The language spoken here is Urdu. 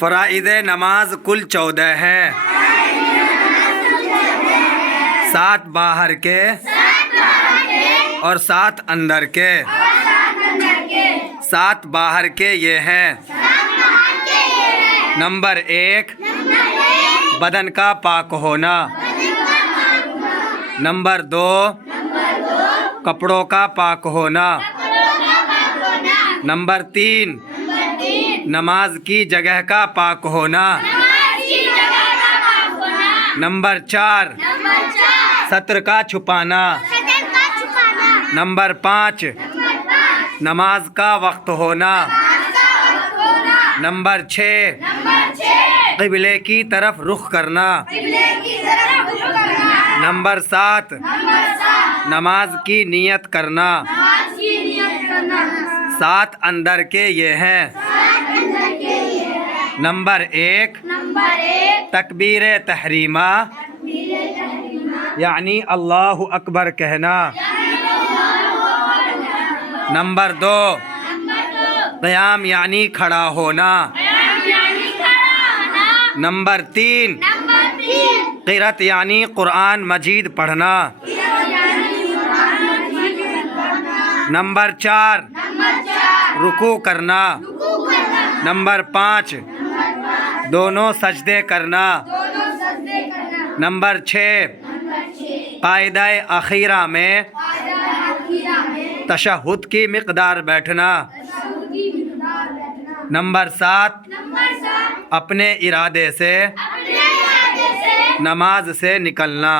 فرائض نماز کل 14 ہے، 7 باہر کے اور 7 اندر کے۔ 7 باہر کے یہ ہیں: نمبر 1 بدن کا پاک ہونا، نمبر 2 کپڑوں کا پاک ہونا، نمبر 3 نماز کی جگہ کا پاک ہونا، نمبر 4 ستر کا چھپانا، نمبر 5 نماز کا وقت ہونا، نمبر 6 قبلے کی طرف رخ کرنا، نمبر 7 نماز کی نیت کرنا۔ 7 اندر کے یہ ہیں: نمبر 1 تکبیر تحریمہ یعنی اللہ اکبر کہنا، نمبر 2 قیام یعنی کھڑا ہونا، نمبر 3 قرأت یعنی قرآن مجید پڑھنا، نمبر 4 رکوع کرنا، نمبر 5 دونوں سجدے کرنا، نمبر 6 قاعدہ اخیرہ میں تشہد کی مقدار بیٹھنا، نمبر 7 اپنے ارادے سے نماز سے نکلنا۔